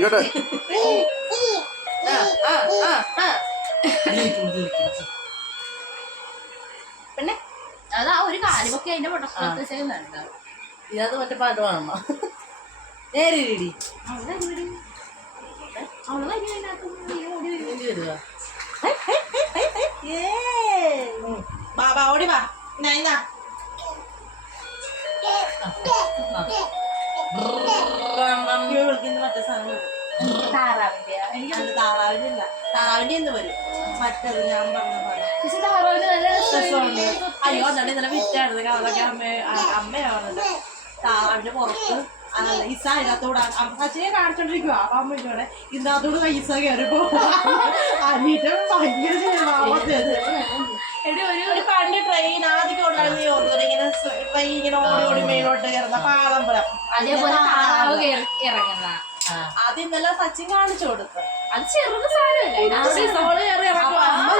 ഇങ്ങോട്ട് പിന്നെ അതാ ഒരു കാലുമൊക്കെ അതിന്റെ പൊട്ട ചെയ്യുന്നുണ്ട്. ഇതിനകത്ത് മറ്റേ പാട്ട് വേണമ്മ നേരിടി വരുക ബാബാ ഓടി വാ മറ്റേ സാധനം താറാവിന്റെ എനിക്ക് അത് താറാവിന്റെ ഇല്ല, താറാവിന്റെ എന്ന് വരും മറ്റത് ഞാൻ പറഞ്ഞ പോലെ. പക്ഷെ താറാവിന് നല്ല രസമുണ്ട്. അയ്യോ അതാണ് ഇന്നലെ വിറ്റായിരുന്നു അതൊക്കെ അമ്മയാവുന്നത്. താറാവിന്റെ പുറത്ത് ഇസ അതിനകത്തോടെ പച്ചയെ കാണിച്ചോണ്ടിരിക്കുക. അപ്പൊ അമ്മ ഇതോടെ ഇതിനകത്തോട് ഇസ കയറിപ്പോ അനിയുടെ ഭയങ്കര ഒരു പണ്ട് ട്രെയിൻ ആദ്യം ഉണ്ടായിരുന്നു ഓർമ്മ ഇങ്ങനെ ട്രെയിൻ ഇങ്ങനെ ഓടി ഓടി മേലോട്ട് കയറുന്ന പാളമ്പലം. അതേപോലെ താറാവ് ഇറങ്ങുന്ന അത് ഇന്നലെ സച്ചിൻ കാണിച്ചു കൊടുത്തു. അത് ചെറുത് സാധനമല്ല. അമ്മ